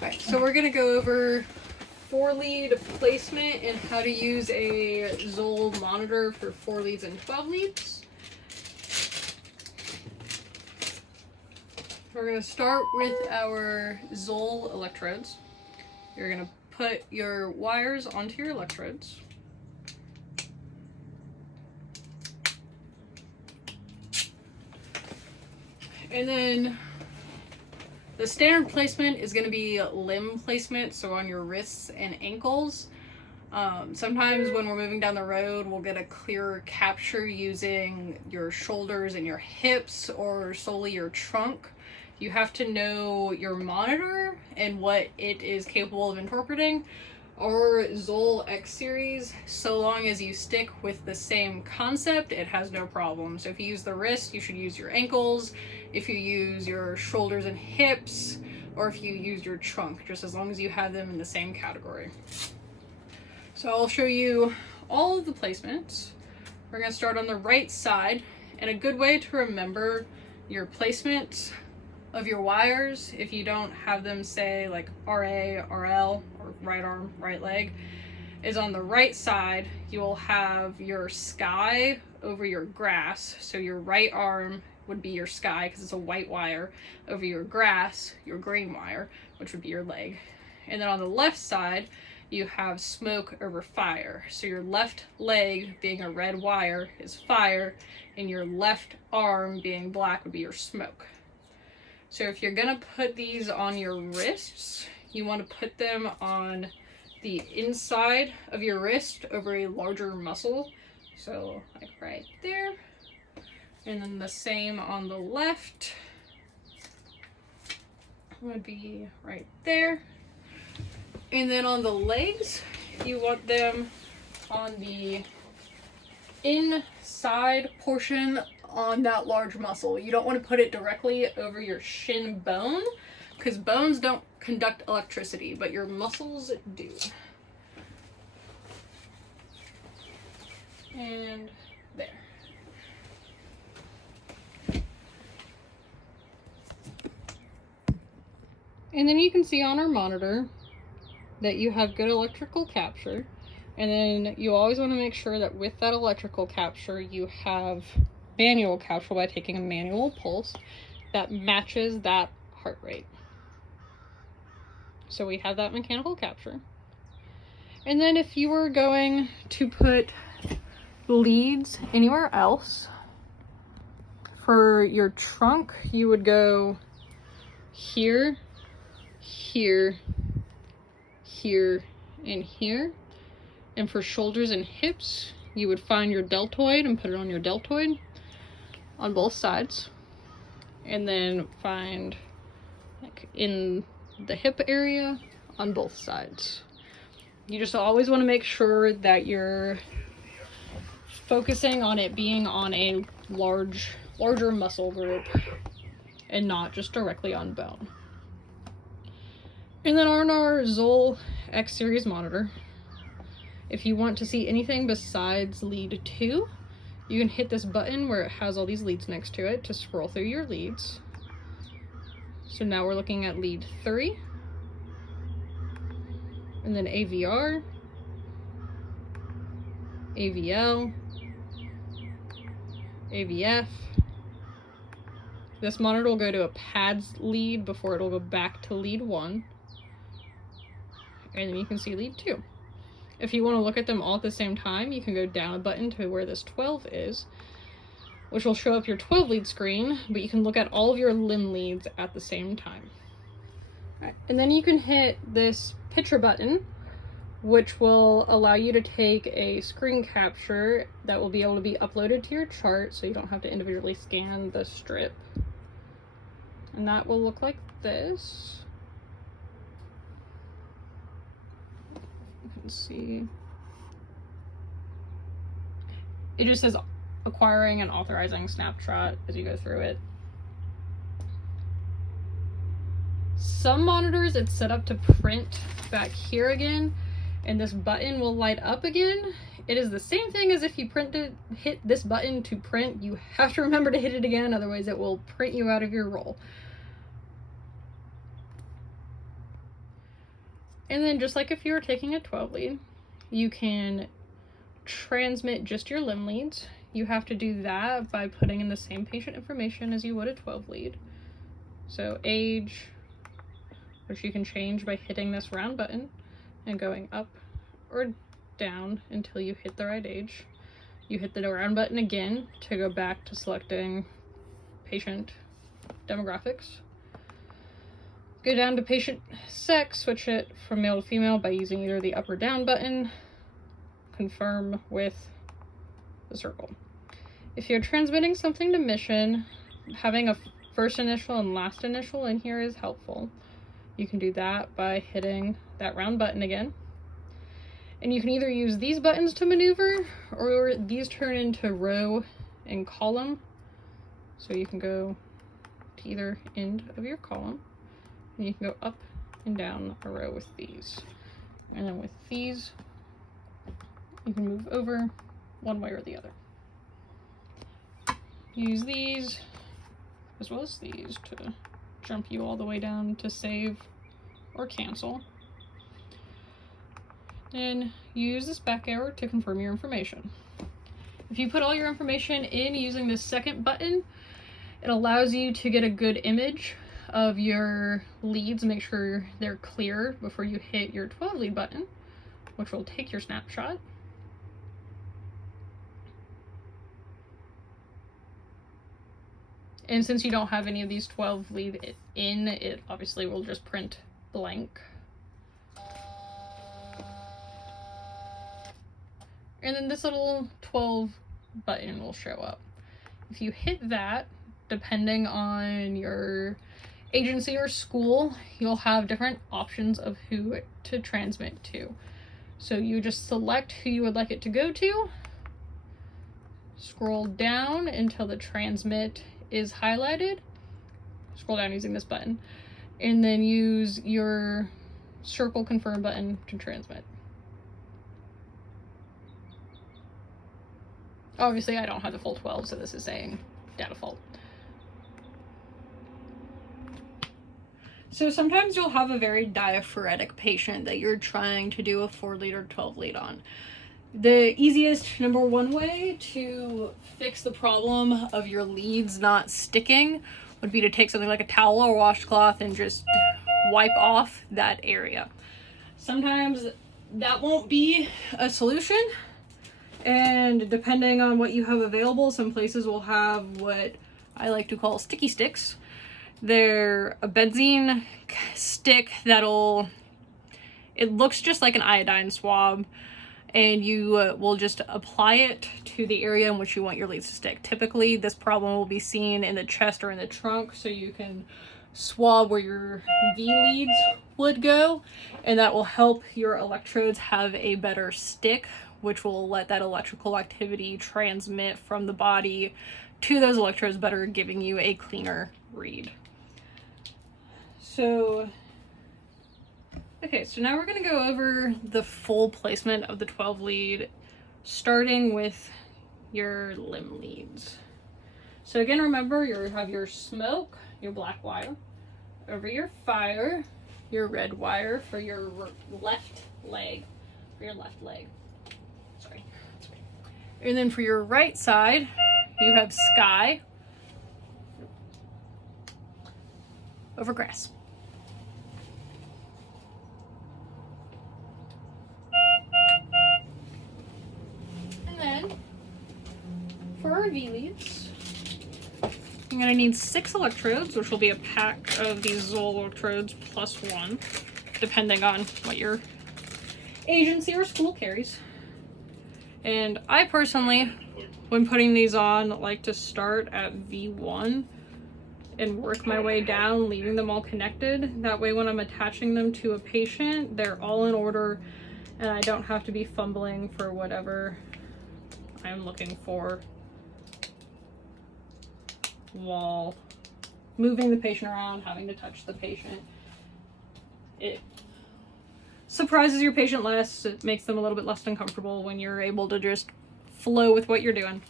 Alright, so we're gonna go over 4-lead placement and how to use a Zoll monitor for 4 leads and 12 leads. We're gonna start with our Zoll electrodes. You're gonna put your wires onto your electrodes. And then the standard placement is going to be limb placement, so on your wrists and ankles. Sometimes when we're moving down the road, we'll get a clearer capture using your shoulders and your hips or solely your trunk. You have to know your monitor and what it is capable of interpreting. Our Zoll X series, so long as you stick with the same concept, it has no problem. So if you use the wrist, you should use your ankles. If you use your shoulders and hips, or if you use your trunk, just as long as you have them in the same category. So I'll show you all of the placements. We're going to start on the right side, and a good way to remember your placement of your wires, if you don't have them say like RA, RL, or right arm, right leg, is on the right side. You will have your sky over your grass. So your right arm would be your sky because it's a white wire, over your grass, your green wire, which would be your leg. And then on the left side, you have smoke over fire. So your left leg being a red wire is fire, and your left arm being black would be your smoke. So if you're gonna put these on your wrists, you want to put them on the inside of your wrist over a larger muscle. So like right there. And then the same on the left would be right there. And then on the legs, you want them on the inside portion on that large muscle. You don't want to put it directly over your shin bone because bones don't conduct electricity, but your muscles do. And there. And then you can see on our monitor that you have good electrical capture. And then you always want to make sure that with that electrical capture, you have manual capture by taking a manual pulse that matches that heart rate. So we have that mechanical capture. And then if you were going to put leads anywhere else, for your trunk, you would go here, here, here, and here. And for shoulders and hips, you would find your deltoid and put it on your deltoid on both sides. And then find like in the hip area on both sides. You just always want to make sure that you're focusing on it being on a larger muscle group and not just directly on bone. And then on our Zoll X series monitor, if you want to see anything besides lead 2, you can hit this button where it has all these leads next to it to scroll through your leads. So now we're looking at lead 3, and then AVR, AVL, AVF. This monitor will go to a PADS lead before it'll go back to lead 1. And then you can see lead 2. If you want to look at them all at the same time, you can go down a button to where this 12 is, which will show up your 12 lead screen, but you can look at all of your limb leads at the same time. Right. And then you can hit this picture button, which will allow you to take a screen capture that will be able to be uploaded to your chart, so you don't have to individually scan the strip. And that will look like this. You can see. It just says acquiring and authorizing snapshot as you go through it. Some monitors, it's set up to print back here again, and this button will light up again. It is the same thing as if you hit this button to print. You have to remember to hit it again, otherwise it will print you out of your roll. And then just like if you were taking a 12 lead, you can transmit just your limb leads. You have to do that by putting in the same patient information as you would a 12 lead. So age, which you can change by hitting this round button and going up or down until you hit the right age. You hit the round button again to go back to selecting patient demographics. Go down to patient sex, switch it from male to female by using either the up or down button. Confirm with the circle. If you're transmitting something to mission, having a first initial and last initial in here is helpful. You can do that by hitting that round button again. And you can either use these buttons to maneuver, or these turn into row and column. So you can go to either end of your column, and you can go up and down a row with these. And then with these, you can move over one way or the other. Use these as well as these to jump you all the way down to save or cancel. And use this back arrow to confirm your information. If you put all your information in using this second button, it allows you to get a good image of your leads, make sure they're clear before you hit your 12 lead button, which will take your snapshot. And since you don't have any of these 12 lead in, it obviously will just print blank. And then this little 12 button will show up. If you hit that, depending on your agency or school, you'll have different options of who to transmit to. So you just select who you would like it to go to, scroll down until the transmit is highlighted, scroll down using this button, and then use your circle confirm button to transmit. Obviously I don't have the full 12, so this is saying data fault. So sometimes you'll have a very diaphoretic patient that you're trying to do a 4 lead or 12 lead on. The easiest number one way to fix the problem of your leads not sticking would be to take something like a towel or washcloth and just wipe off that area. Sometimes that won't be a solution, and depending on what you have available, some places will have what I like to call sticky sticks. They're a benzene stick it looks just like an iodine swab, and you will just apply it to the area in which you want your leads to stick. Typically, this problem will be seen in the chest or in the trunk, so you can swab where your V leads would go, and that will help your electrodes have a better stick, which will let that electrical activity transmit from the body to those electrodes better, giving you a cleaner read. So, okay, so now we're going to go over the full placement of the 12 lead, starting with your limb leads. So again, remember, you have your smoke, your black wire, over your fire, your red wire for your left leg, Sorry. And then for your right side, you have sky over grass. And then for our V leads, I'm going to need 6 electrodes, which will be a pack of these Zoll electrodes plus 1, depending on what your agency or school carries. And I personally, when putting these on, like to start at V1 and work my way down, leaving them all connected. That way when I'm attaching them to a patient, they're all in order and I don't have to be fumbling for whatever I'm looking for while moving the patient around, having to touch the patient. It surprises your patient less. It makes them a little bit less uncomfortable when you're able to just flow with what you're doing.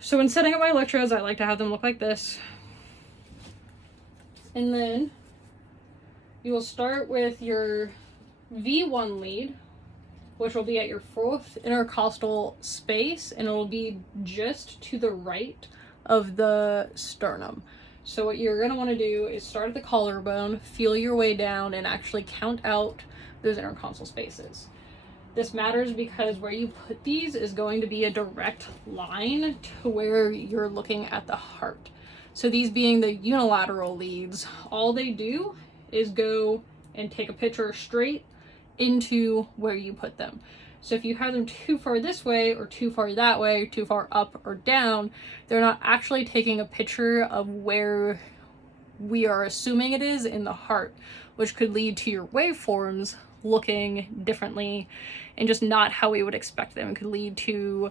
So when setting up my electrodes, I like to have them look like this. And then you will start with your V1 lead, which will be at your fourth intercostal space, and it'll be just to the right of the sternum. So what you're going to want to do is start at the collarbone, feel your way down, and actually count out those intercostal spaces. This matters because where you put these is going to be a direct line to where you're looking at the heart. So these being the unilateral leads, all they do is go and take a picture straight into where you put them. So if you have them too far this way or too far that way, or too far up or down, they're not actually taking a picture of where we are assuming it is in the heart, which could lead to your waveforms looking differently and just not how we would expect them. It could lead to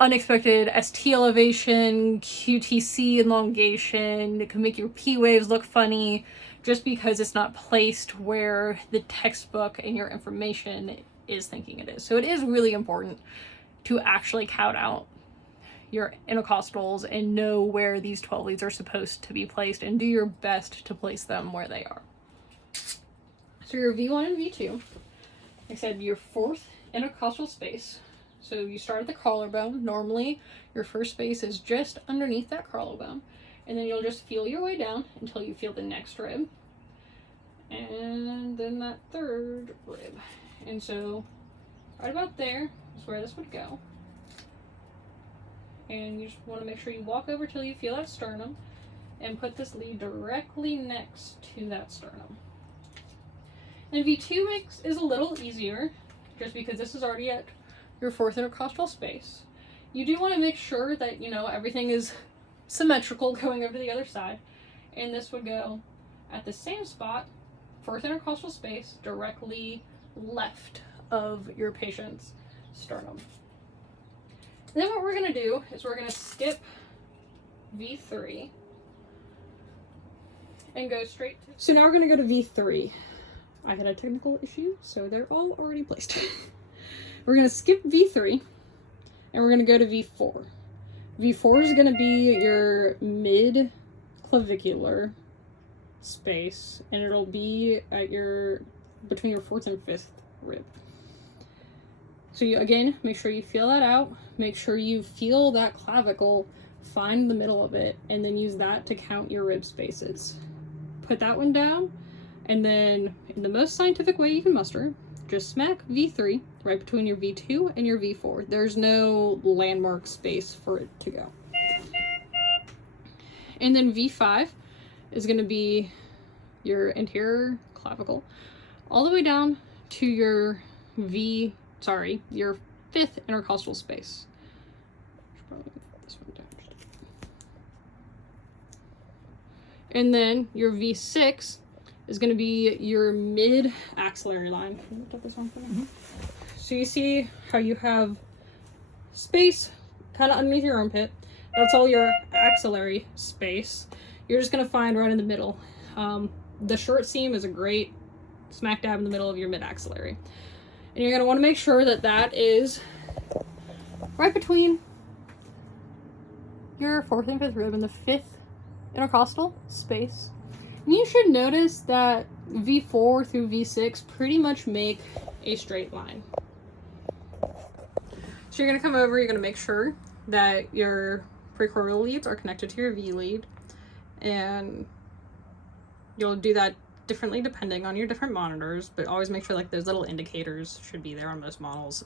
unexpected ST elevation, QTC elongation. It could make your P waves look funny just because it's not placed where the textbook and your information is thinking it is. So it is really important to actually count out your intercostals and know where these 12 leads are supposed to be placed and do your best to place them where they are. So your V1 and V2, like I said, your fourth intercostal space. So you start at the collarbone. Normally your first space is just underneath that collarbone, and then you'll just feel your way down until you feel the next rib, and then that third rib. And so right about there is where this would go. And you just want to make sure you walk over till you feel that sternum and put this lead directly next to that sternum. And V2 is a little easier just because this is already at your fourth intercostal space. You do want to make sure that, you know, everything is symmetrical going over to the other side. And this would go at the same spot, fourth intercostal space, directly left of your patient's sternum. And then what we're going to do is we're going to skip V3 and go straight to... So now we're going to go to V3. I had a technical issue, so they're all already placed. We're going to skip V3 and we're going to go to V4. V4 is going to be your mid-clavicular space, and it'll be at your between your fourth and fifth rib. So you, again, make sure you feel that out. Make sure you feel that clavicle, find the middle of it, and then use that to count your rib spaces. Put that one down, and then in the most scientific way you can muster, just smack V3 right between your V2 and your V4. There's no landmark space for it to go. And then V5 is going to be your anterior clavicle all the way down to your your fifth intercostal space. Should probably put this one down. And then your V6 is going to be your mid-axillary line. Can you put this on for me? Mm-hmm. So you see how you have space kind of underneath your armpit. That's all your axillary space. You're just going to find right in the middle. The short seam is a great smack dab in the middle of your mid-axillary. And you're going to want to make sure that that is right between your fourth and fifth rib and the fifth intercostal space. And you should notice that V4 through V6 pretty much make a straight line. So you're going to come over, you're going to make sure that your precordial leads are connected to your V lead. And you'll do that differently depending on your different monitors, but always make sure like those little indicators should be there on most models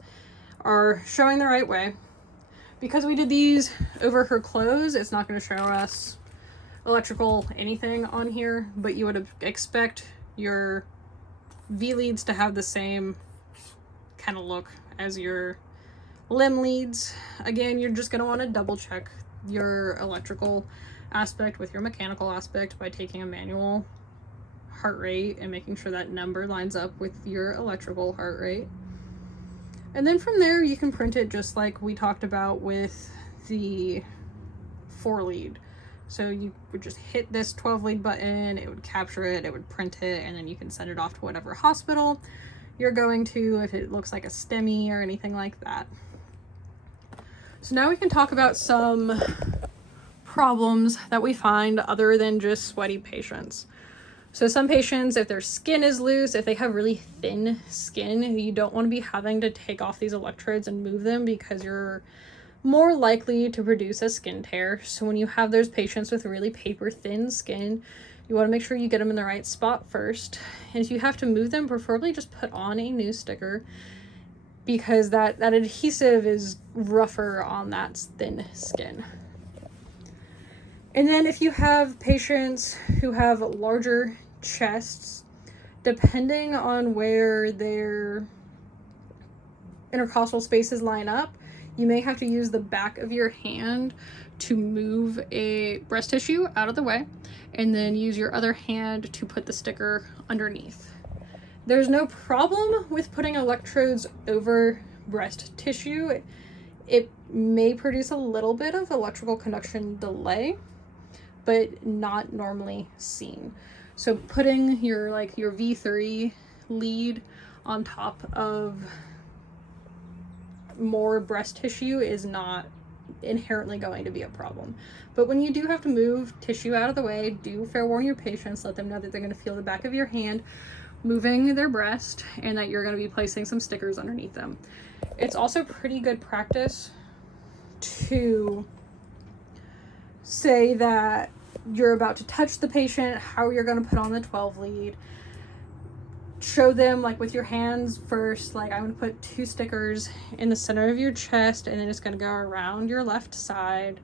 are showing the right way. Because we did these over her clothes, it's not going to show us electrical anything on here, but you would expect your V leads to have the same kind of look as your limb leads. Again, you're just going to want to double check your electrical aspect with your mechanical aspect by taking a manual heart rate and making sure that number lines up with your electrical heart rate. And then from there you can print it just like we talked about with the 4 lead. So you would just hit this 12 lead button, it would capture it, it would print it, and then you can send it off to whatever hospital you're going to if it looks like a STEMI or anything like that. So now we can talk about some problems that we find other than just sweaty patients. So some patients, if their skin is loose, if they have really thin skin, you don't want to be having to take off these electrodes and move them because you're more likely to produce a skin tear. So when you have those patients with really paper thin skin, you want to make sure you get them in the right spot first. And if you have to move them, preferably just put on a new sticker, because that adhesive is rougher on that thin skin. And then if you have patients who have larger chests, depending on where their intercostal spaces line up, you may have to use the back of your hand to move a breast tissue out of the way, and then use your other hand to put the sticker underneath. There's no problem with putting electrodes over breast tissue. It may produce a little bit of electrical conduction delay, but not normally seen. So putting your V3 lead on top of more breast tissue is not inherently going to be a problem. But when you do have to move tissue out of the way, do fair warn your patients, let them know that they're going to feel the back of your hand moving their breast and that you're going to be placing some stickers underneath them. It's also pretty good practice to say that you're about to touch the patient, how you're going to put on the 12 lead. Show them with your hands first, I'm going to put 2 stickers in the center of your chest, and then it's going to go around your left side.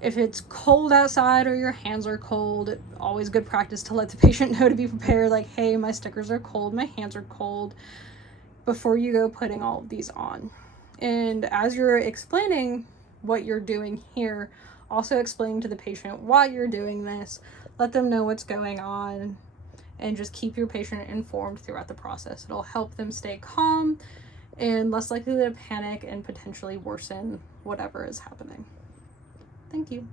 If it's cold outside or your hands are cold, always good practice to let the patient know to be prepared, hey, my stickers are cold, my hands are cold, before you go putting all of these on. And as you're explaining what you're doing here, also explaining to the patient why you're doing this, let them know what's going on, and just keep your patient informed throughout the process. It'll help them stay calm and less likely to panic and potentially worsen whatever is happening. Thank you.